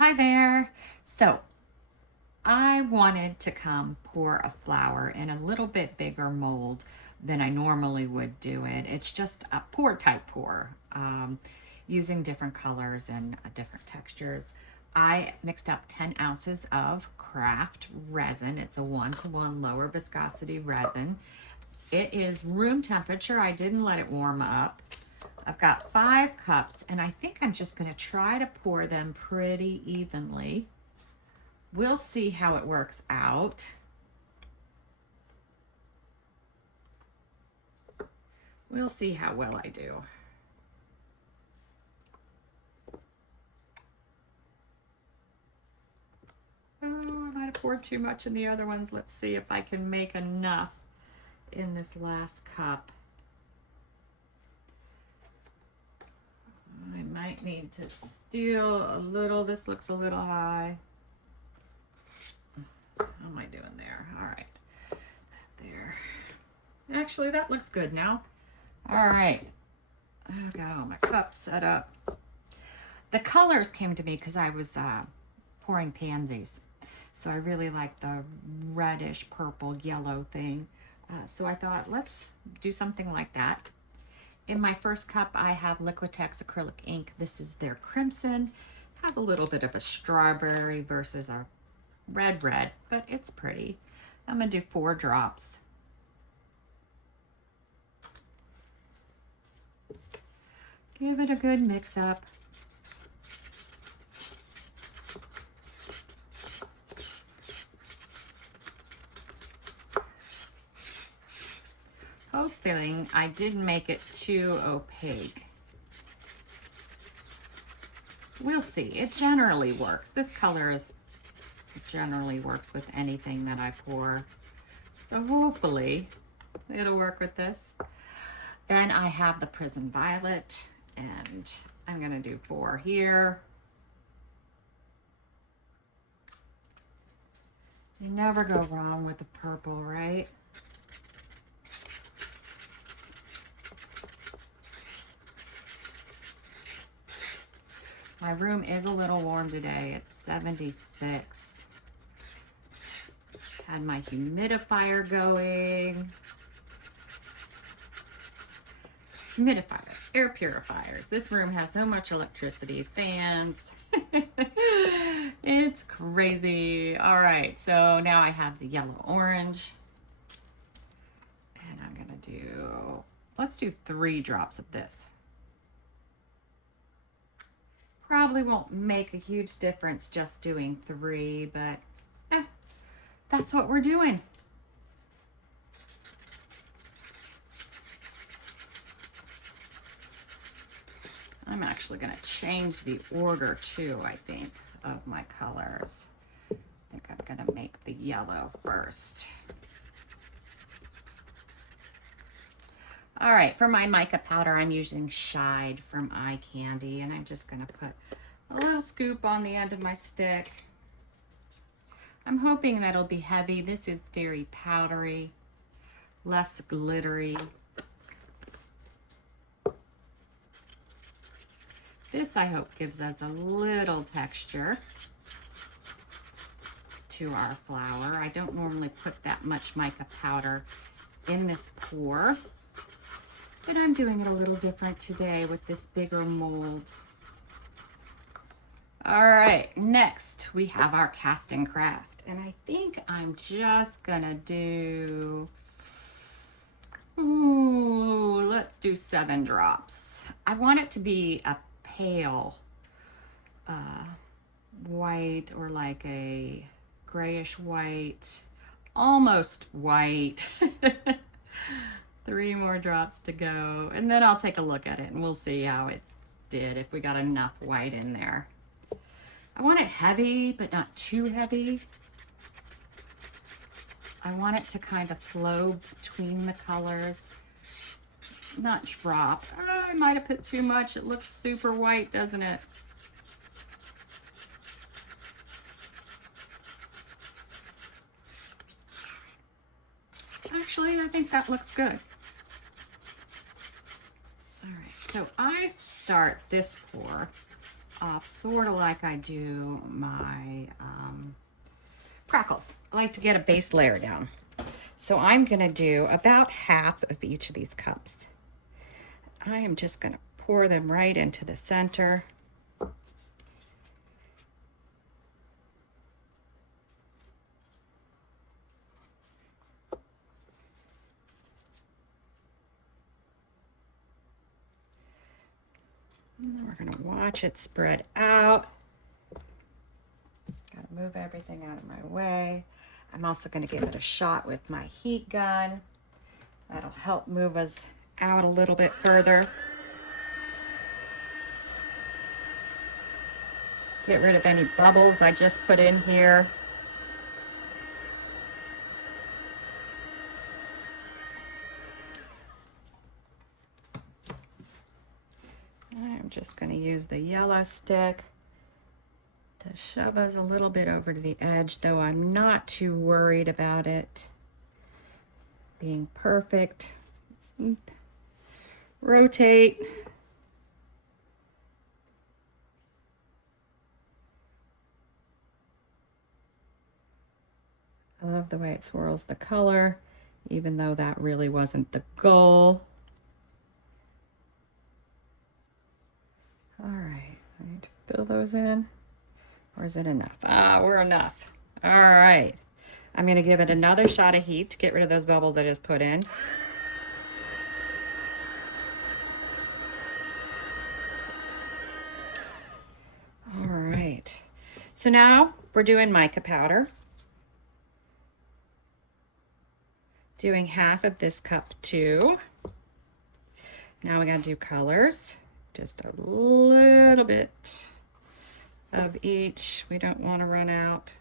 Hi there. So I wanted to come pour a flower in a little bit bigger mold than I normally would do it. It's just a pour type pour, using different colors and different textures. I mixed up 10 ounces of Craft Resin. It's a 1-to-1 lower viscosity resin. It is room temperature. I didn't let it warm up. I've got 5 cups, and I think I'm just going to try to pour them pretty evenly. We'll see how it works out. We'll see how well I do. Oh, I might have poured too much in the other ones. Let's see if I can make enough in this last cup. I might need to steal a little. This looks a little high. How am I doing there? All right. There. Actually, that looks good now. All right. I've got all my cups set up. The colors came to me because I was pouring pansies. So I really like the reddish purple yellow thing. So I thought, let's do something like that. In my first cup, I have Liquitex acrylic ink. This is their crimson. Has a little bit of a strawberry versus a red, but it's pretty. I'm gonna do 4 drops. Give it a good mix up. Hoping I didn't make it too opaque. We'll see. It generally works. This color generally works with anything that I pour. So hopefully it'll work with this. Then I have the Prism Violet, and I'm gonna do 4 here. You never go wrong with the purple, right? My room is a little warm today. It's 76. Had my humidifier going. Humidifier, air purifiers. This room has so much electricity, fans. It's crazy. All right, so now I have the yellow orange. And I'm gonna do, let's do 3 drops of this. Probably won't make a huge difference just doing 3, but that's what we're doing. I'm actually going to change the order too, I think, of my colors. I think I'm going to make the yellow first. All right, for my mica powder, I'm using Shide from Eye Candy, and I'm just going to put a little scoop on the end of my stick. I'm hoping that'll be heavy. This is very powdery, less glittery. This, I hope, gives us a little texture to our flower. I don't normally put that much mica powder in this pour, but I'm doing it a little different today with this bigger mold. All right, next we have our cast and craft. And I think I'm just gonna do, let's do 7 drops. I want it to be a pale white, or like a grayish white, almost white. 3 more drops to go, and then I'll take a look at it and we'll see how it did, if we got enough white in there. I want it heavy, but not too heavy. I want it to kind of flow between the colors, not drop. I might have put too much. It looks super white, doesn't it? Actually, I think that looks good. All right, so I start this pour off sort of like I do my crackles. I like to get a base layer down. So I'm going to do about half of each of these cups. I am just going to pour them right into the center. And then we're going to watch it spread out. Got to move everything out of my way. I'm also going to give it a shot with my heat gun. That'll help move us out a little bit further. Get rid of any bubbles I just put in here. I'm just going to use the yellow stick to shove us a little bit over to the edge, though I'm not too worried about it being perfect. Rotate. I love the way it swirls the color, even though that really wasn't the goal. All right, I need to fill those in. Or is it enough? Ah, we're enough. All right. I'm going to give it another shot of heat to get rid of those bubbles I just put in. All right. So now we're doing mica powder. Doing half of this cup too. Now we got to do colors. Just a little bit of each. We don't want to run out.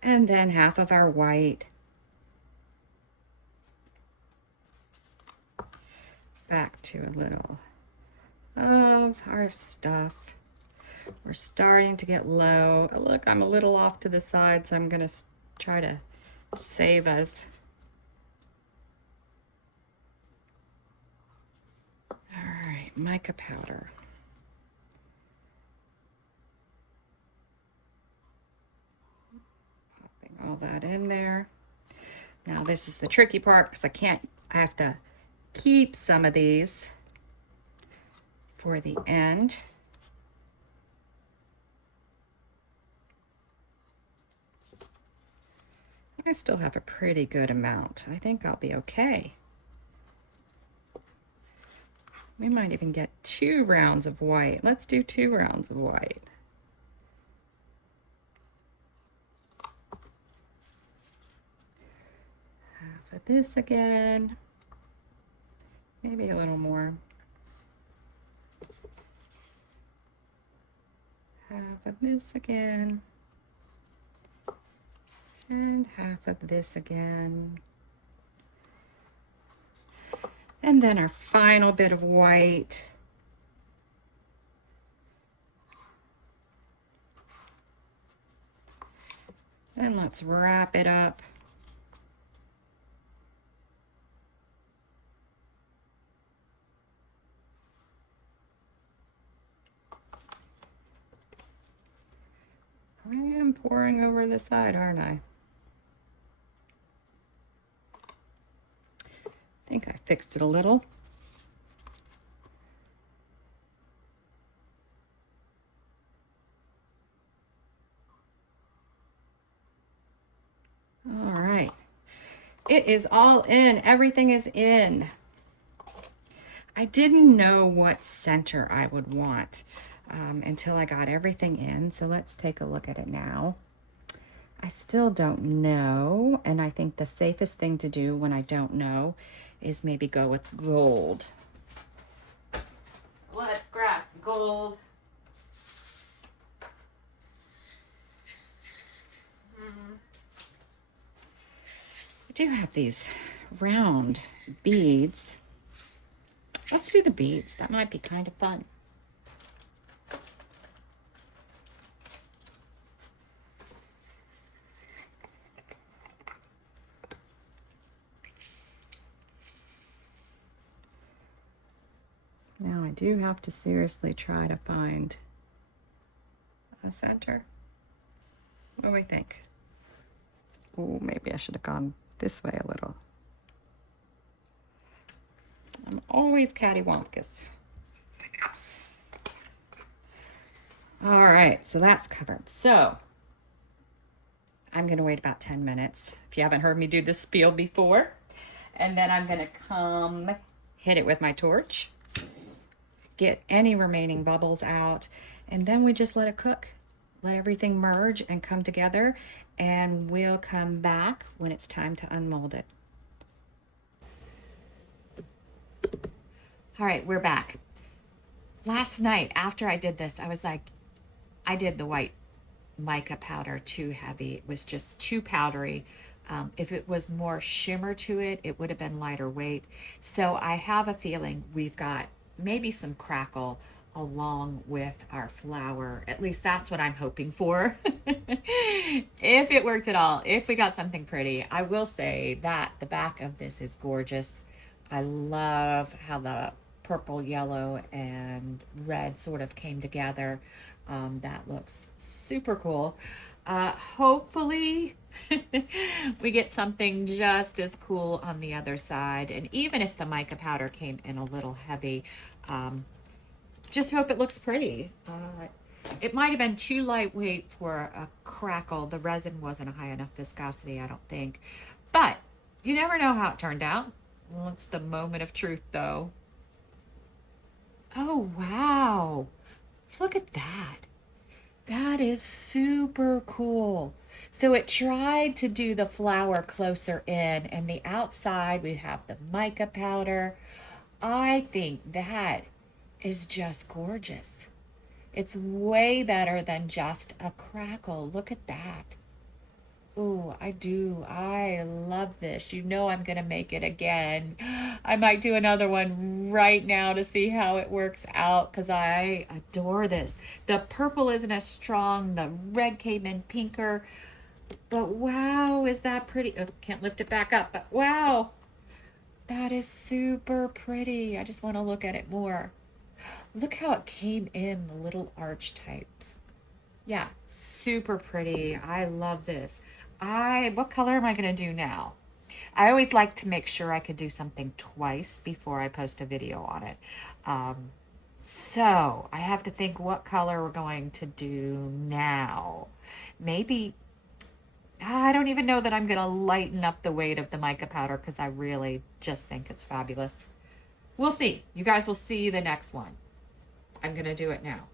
And then half of our white. Back to a little of our stuff. We're starting to get low. Look, I'm a little off to the side, so I'm going to try to save us. All right, mica powder. Popping all that in there. Now this is the tricky part because I have to keep some of these for the end. I still have a pretty good amount. I think I'll be okay. We might even get 2 rounds of white. Let's do 2 rounds of white. Half of this again. Maybe a little more. Half of this again. And half of this again. And then our final bit of white. Then let's wrap it up. I am pouring over the side, aren't I? I think I fixed it a little. All right. It is all in. Everything is in. I didn't know what center I would want until I got everything in. So let's take a look at it now. I still don't know, and I think the safest thing to do when I don't know is maybe go with gold. Let's grab some gold. I do have these round beads. Let's do the beads. That might be kind of fun. I do have to seriously try to find a center. What do we think? Oh, maybe I should have gone this way a little. I'm always cattywampus. All right, so that's covered. So I'm gonna wait about 10 minutes, if you haven't heard me do this spiel before. And then I'm gonna come hit it with my torch, get any remaining bubbles out, and then we just let it cook. Let everything merge and come together, and we'll come back when it's time to unmold it. All right, we're back. Last night after I did this, I was like, I did the white mica powder too heavy. It was just too powdery. If it was more shimmer to it, it would have been lighter weight. So I have a feeling we've got maybe some crackle along with our flour. At least that's what I'm hoping for. If it worked at all, if we got something pretty. I will say that the back of this is gorgeous. I love how the purple, yellow, and red sort of came together. That looks super cool. Hopefully we get something just as cool on the other side. And even if the mica powder came in a little heavy, just hope it looks pretty. It might have been too lightweight for a crackle. The resin wasn't a high enough viscosity, I don't think. But you never know how it turned out. Well, it's the moment of truth, though. Oh, wow. Look at that. That is super cool. So it tried to do the flour closer in, and the outside we have the mica powder. I think that is just gorgeous. It's way better than just a crackle. Look at that. Ooh, I do. I love this. You know I'm going to make it again. I might do another one right now to see how it works out because I adore this. The purple isn't as strong. The red came in pinker. But wow, is that pretty? Oh, can't lift it back up, but wow. That is super pretty. I just want to look at it more. Look how it came in the little arch types. Yeah, super pretty. I love this. What color am I going to do now? I always like to make sure I could do something twice before I post a video on it. So I have to think what color we're going to do now. Maybe, I don't even know that I'm going to lighten up the weight of the mica powder because I really just think it's fabulous. We'll see. You guys will see the next one. I'm going to do it now.